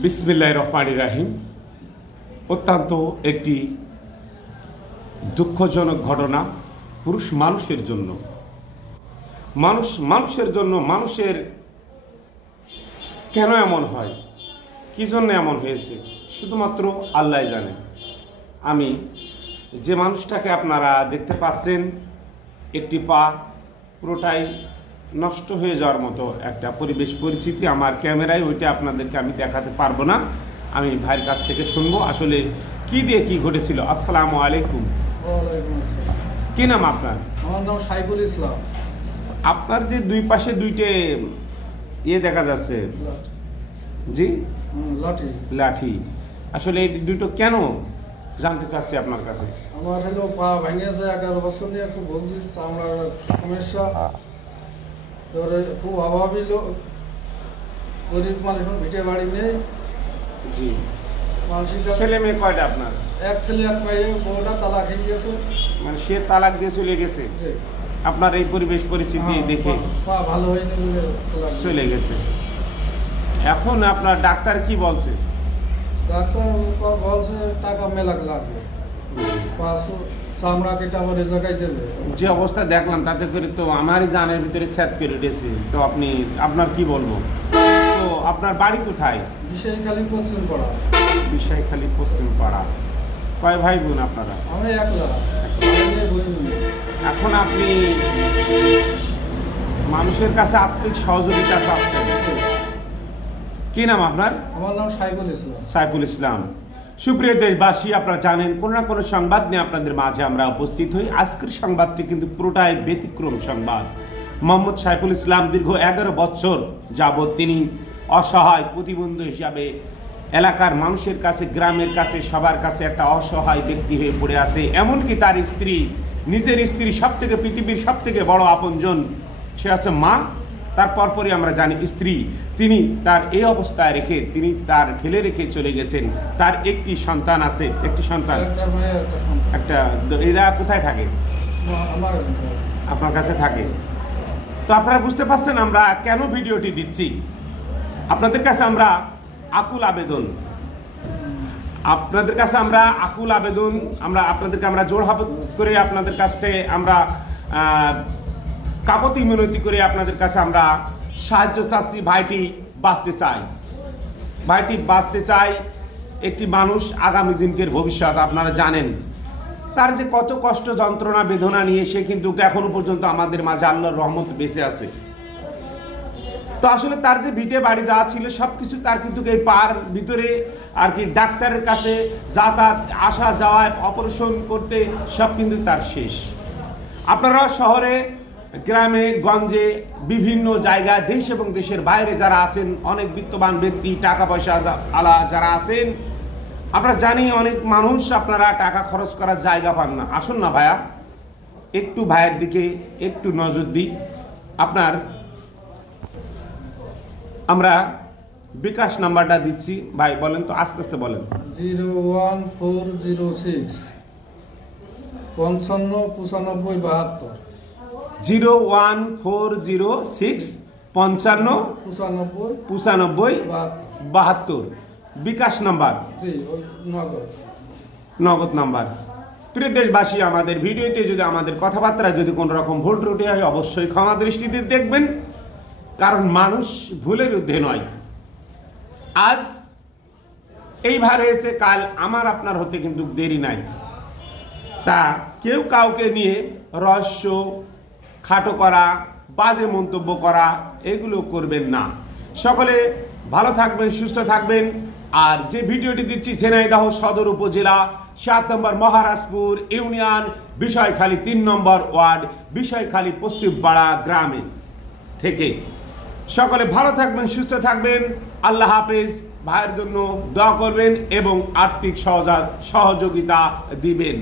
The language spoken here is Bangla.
বিসমিল্লাহির রহমানির রহিম। অত্যন্ত একটি দুঃখজনক ঘটনা পুরুষ মানুষের জন্য, মানুষের কেন এমন হয়, কি জন্য এমন হয়েছে শুধুমাত্র আল্লাহ জানেন। আমি যে মানুষটাকে আপনারা দেখতে পাচ্ছেন, একটি পা পুরোটাই নষ্ট হয়ে যাওয়ার মতো একটা পরিবেশ পরিস্থিতি, আমার ক্যামেরায় ওইটা আপনাদেরকে আমি দেখাতে পারবো না। আমি ভাইয়ের কাছ থেকে শুনবো আসলে কি দিয়ে কি ঘটেছিল। আসসালামু আলাইকুম। কি নাম আপনার? আমার নাম সাইফুল ইসলাম। আপনার যে দুই পাশে দুইটে দেখা যাচ্ছে, জি লাঠি লাঠি, আসলে এই দুটো কেন জানতে চাচ্ছি আপনার কাছে। আমার হলো পা ভেঙেছে 11 বছর নিয়ে, একটু বলছি চামড়ার সমস্যা, ধরে খুব অভাবী লোক, গরিব মানুষ, ভিটে বাড়ি নেই। জি, মানসিক ছেলে মেয়ে কয়টা আপনার? এক ছেলে এক মেয়ে, বউটা তালাক হয়ে গেছে। মানে সে তালাক দিয়ে চলে গেছে, আপনার এই পরিবেশ পরিস্থিতি দেখে পা ভালো হয়নি বলে চলে গেছে। এখন আপনার ডাক্তার কি বলছে? ডাক্তার বলছে টাকা মেলা লাগবে, চামড়া কেটে আবার এ জায়গায় দেবে। যে অবস্থা দেখলাম তাতে করে তো আমারই জানের ভিতরে স্যাদ করে উঠেছে। তো আপনার কি বলবো। তো আপনার বাড়ি কোথায়? বিষয়খালী পশ্চিম পাড়া। বিষয়খালী পশ্চিম পাড়া। কয় ভাই বোন আপনারা? আমি একলা। এখন আপনি মানুষের কাছে আর্থিক সহযোগিতা চাচ্ছেন। কি নাম আপনার? আমার নাম সাইফুল ইসলাম। সাইফুল ইসলাম। সুপ্রিয় দেশবাসী, আপনারা জানেন কোনো না কোনো সংবাদ নিয়ে আপনাদের মাঝে আমরা উপস্থিত হই। আজকের সংবাদটি কিন্তু পুরোটাই ব্যতিক্রম সংবাদ। মোহাম্মদ সাইফুল ইসলাম দীর্ঘ 11 বছর যাবৎ তিনি অসহায় প্রতিবন্ধী হিসাবে এলাকার মানুষের কাছে, গ্রামের কাছে, সবার কাছে একটা অসহায় ব্যক্তি হয়ে পড়ে আছে। এমনকি তার স্ত্রী, নিজের স্ত্রী, পৃথিবীর সব থেকে বড় আপনজন সে হচ্ছে মা, তারপর পরই আমরা জানি স্ত্রী, তিনি তার এই অবস্থায় রেখে তিনি তার ফেলে রেখে চলে গেছেন। তার একটি সন্তান আছে, একটি সন্তান, একটা। এরা কোথায় থাকে? আপনার কাছে থাকে। তো আপনারা বুঝতে পারছেন আমরা কেন ভিডিওটি দিচ্ছি। আপনাদের কাছে আমরা আকুল আবেদন, আপনাদেরকে আমরা জোড়হাত করে আপনাদের কাছে আমরা কাকতি মিনতি করে আপনাদের কাছে আমরা সাহায্য চাচ্ছি। ভাইটি বাঁচতে চাই। একটি মানুষ আগামী দিনকের ভবিষ্যৎ। আপনারা জানেন তার যে কত কষ্ট, যন্ত্রণা, বেদনা নিয়ে সে কিন্তু এখনো পর্যন্ত আমাদের মাঝে আল্লাহর রহমত বেঁচে আছে। তো আসলে তার যে ভিটে বাড়ি যা ছিল সবকিছু তার কিন্তু এই পার ভিতরে আর কি ডাক্তারের কাছে যাতায়াত, আসা যাওয়া, অপারেশন করতে সব কিন্তু তার শেষ। আপনারা শহরে, গ্রামে, গঞ্জে, বিভিন্ন জায়গায়, দেশ এবং দেশের বাইরে যারা আছেন, অনেক বিত্তবান ব্যক্তি, টাকা পয়সা আলা যারা আছেন, আমরা জানি অনেক মানুষ আপনারা টাকা খরচ করার জায়গা পান না। আসুন না ভাইয়া, একটু ভাইয়ের দিকে একটু নজর দিই। আমরা বিকাশ নাম্বারটা দিচ্ছি, ভাই বলেন তো, আস্তে আস্তে বলেন। 01406 55 95 72। 01406 55 95 72 বিকাশ নাম্বার, নগদ নাম্বার। প্রিয় দেশবাসী, আমাদের ভিডিওতে যদি আমাদের কথাবার্তায় যদি কোনো রকম ভুল ত্রুটি হয় অবশ্যই ক্ষমা দৃষ্টিতে দেখবেন, কারণ মানুষ ভুলের ঊর্ধ্বে নয়। আজ এই ভার হয়েছে, কাল আমার আপনার হতে কিন্তু দেরি নাই। তা কেউ কাউকে নিয়ে রহস্য খাটো করা, বাজে মন্তব্য করা, এগুলো করবেন না। সকলে ভালো থাকবেন, সুস্থ থাকবেন। আর যে ভিডিওটি দিচ্ছি ঝিনাইদহ সদর উপজেলা 7 নম্বর মহারাজপুর ইউনিয়ন, বিষয়খালী 3 নম্বর ওয়ার্ড, বিষয়খালী পশ্চিম পাড়া গ্রামে থেকে। সকলে ভালো থাকবেন, সুস্থ থাকবেন। আল্লাহ হাফেজ। ভাইয়ের জন্য দোয়া করবেন এবং আর্থিক সহযোগিতা দিবেন।